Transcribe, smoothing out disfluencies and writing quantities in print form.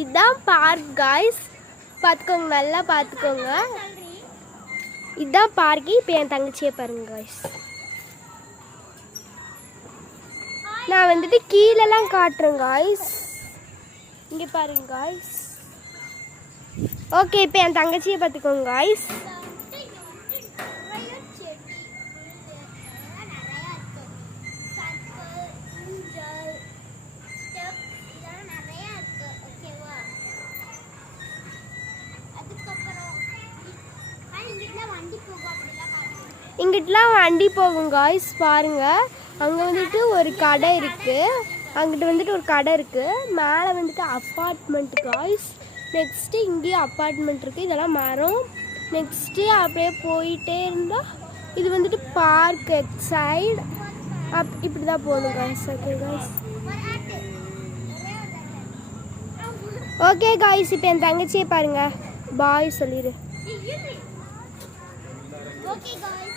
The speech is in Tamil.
இதுதான் பார்க் காய்ஸ், பார்த்துக்கோங்க, நல்லா பார்த்துக்கோங்க. இதுதான் பார்க்கு. இப்போ என் தங்கச்சியை பாருங்க காய்ஸ். நான் வந்துட்டு கீழெல்லாம் காட்டுறேன் காய்ஸ், இங்கே பாருங்க காய்ஸ். ஓகே, இப்போ என் தங்கச்சியை பார்த்துக்கோங்க காய்ஸ். இங்கிட்டலாம் வண்டி போகும் காய்ஸ், பாருங்க. அங்கே வந்துட்டு ஒரு கடை இருக்குது, அங்கிட்ட வந்துட்டு ஒரு கடை இருக்குது. மேலே வந்துட்டு அப்பார்ட்மெண்ட் காய்ஸ். நெக்ஸ்ட்டு இங்கேயும் அப்பார்ட்மெண்ட் இருக்குது. இதெல்லாம் மரம். நெக்ஸ்ட்டு அப்படியே போயிட்டே இருந்தால் இது வந்துட்டு பார்க் சைடு. இப்படி தான் போகணும் guys. Okay guys. Okay guys, இப்போ என் தங்கச்சியை பாருங்க, பாய் சொல்லிடு. Okay guys.